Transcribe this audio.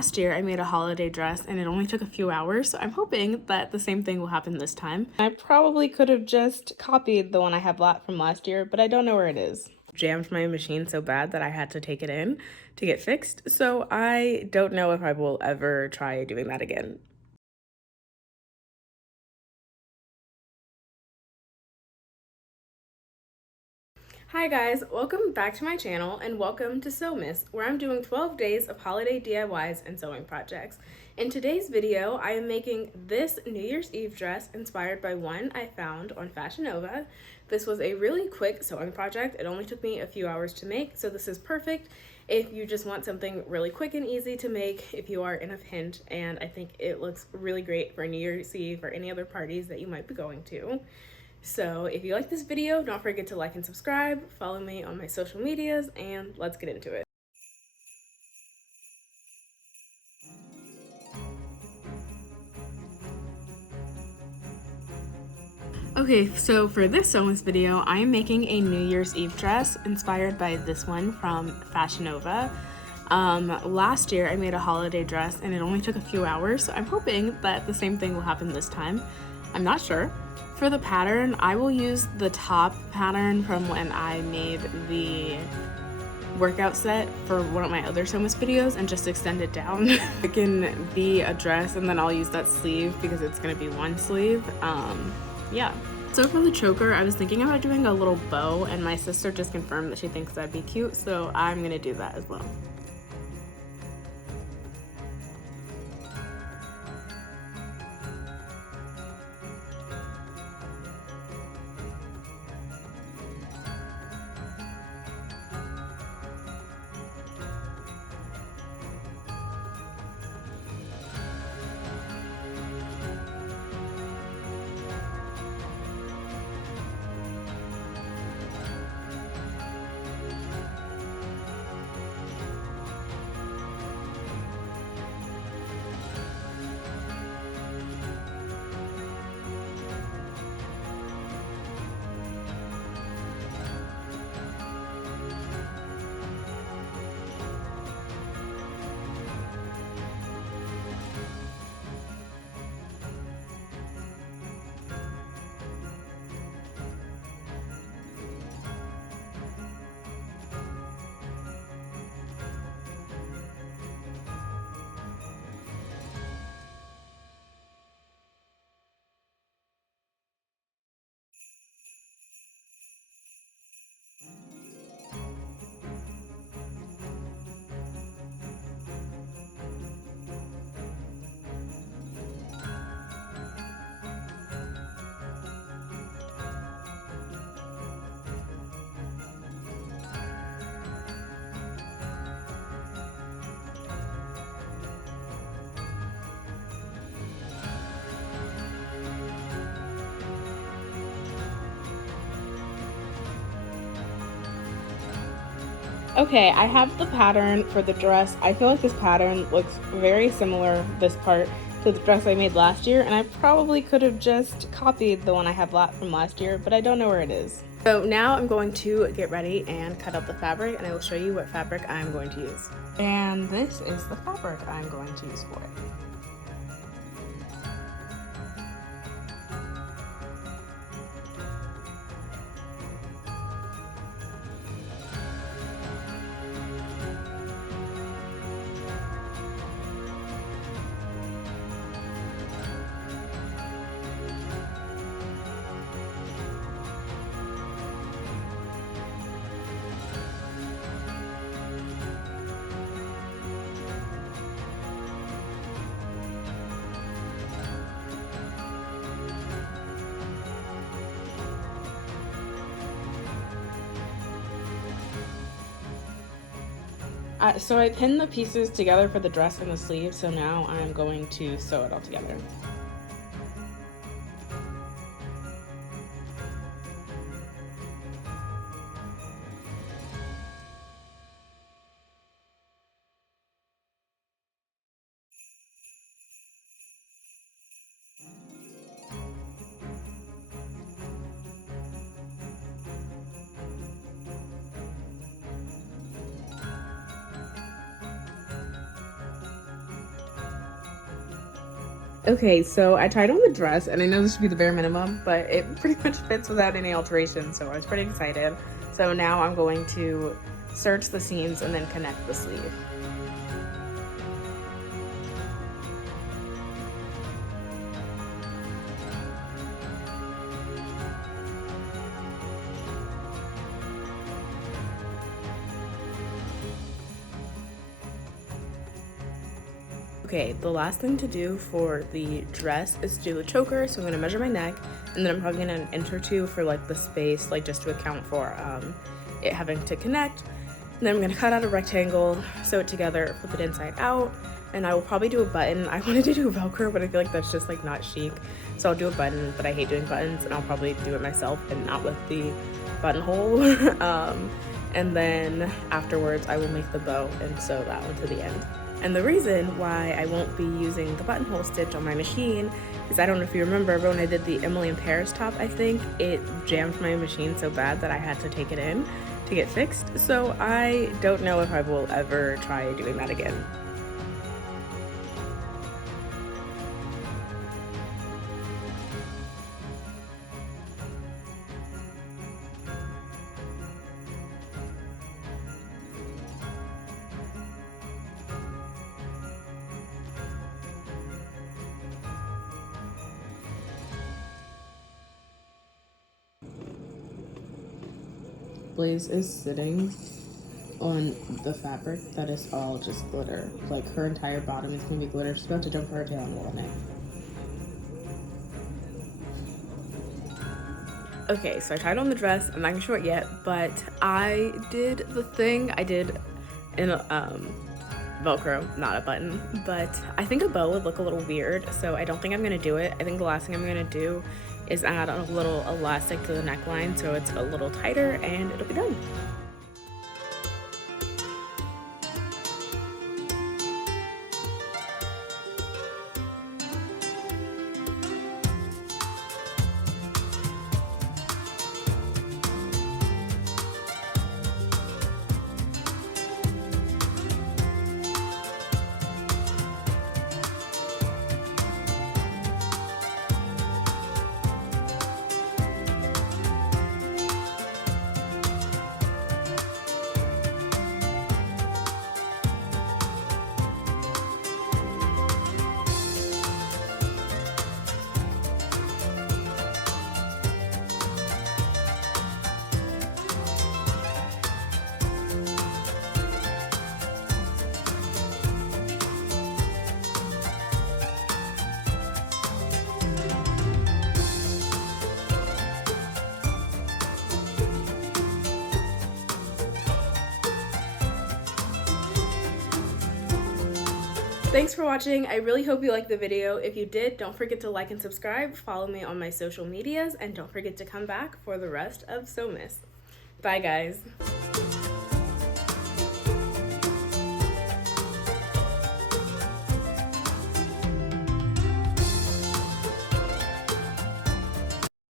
Last year I made a holiday dress and it only took a few hours, so I'm hoping that the same thing will happen this time. I probably could have just copied the one I have from last year, but I don't know where it is. Jammed my machine so bad that I had to take it in to get fixed, so I don't know if I will ever try doing that again. Hi guys, welcome back to my channel and welcome to Sewmas, where I'm doing 12 days of holiday DIYs and sewing projects. In today's video, I am making this New Year's Eve dress inspired by one I found on Fashion Nova. This was a really quick sewing project. It only took me a few hours to make, so this is perfect if you just want something really quick and easy to make if you are in a pinch, and I think it looks really great for New Year's Eve or any other parties that you might be going to. So if you like this video, don't forget to like and subscribe, follow me on my social medias, and let's get into it. Okay, so for this Sewmas video, I am making a New Year's Eve dress inspired by this one from Fashion Nova. Last year I made a holiday dress and it only took a few hours, so I'm hoping that the same thing will happen this time. I'm not sure. For the pattern, I will use the top pattern from when I made the workout set for one of my other Sewmas videos and just extend it down. It can be a dress and then I'll use that sleeve because it's gonna be one sleeve. Yeah. So for the choker, I was thinking about doing a little bow, and my sister just confirmed that she thinks that'd be cute, so I'm gonna do that as well. Okay, I have the pattern for the dress. I feel like this pattern looks very similar, this part, to the dress I made last year, and I probably could have just copied the one I have from last year, but I don't know where it is. So now I'm going to get ready and cut out the fabric, and I will show you what fabric I'm going to use. And this is the fabric I'm going to use for it. So I pinned the pieces together for the dress and the sleeve, so now I'm going to sew it all together. Okay, so I tried on the dress, and I know this should be the bare minimum, but it pretty much fits without any alteration, so I was pretty excited. So now I'm going to serge the seams and then connect the sleeve. Okay, the last thing to do for the dress is to do the choker. So I'm gonna measure my neck, and then I'm probably gonna an inch or two for like the space, like just to account for it having to connect. And then I'm gonna cut out a rectangle, sew it together, flip it inside out, and I will probably do a button. I wanted to do Velcro, but I feel like that's just like not chic. So I'll do a button, but I hate doing buttons, and I'll probably do it myself and not with the buttonhole. And then afterwards I will make the bow and sew that one to the end. And the reason why I won't be using the buttonhole stitch on my machine is, I don't know if you remember, but when I did the Emily in Paris top, I think it jammed my machine so bad that I had to take it in to get fixed. So I don't know if I will ever try doing that again. Blaze is sitting on the fabric that is all just glitter. Like, her entire bottom is gonna be glitter. She's about to dump her tail on it. Okay, so I tried on the dress. I'm not gonna show it yet, but I did the thing I did in Velcro, not a button, but I think a bow would look a little weird, so I don't think I'm gonna do it. I think the last thing I'm gonna do is add a little elastic to the neckline so it's a little tighter, and it'll be done. Thanks for watching. I really hope you liked the video. If you did, don't forget to like and subscribe, follow me on my social medias, and don't forget to come back for the rest of Sewmas. Bye, guys.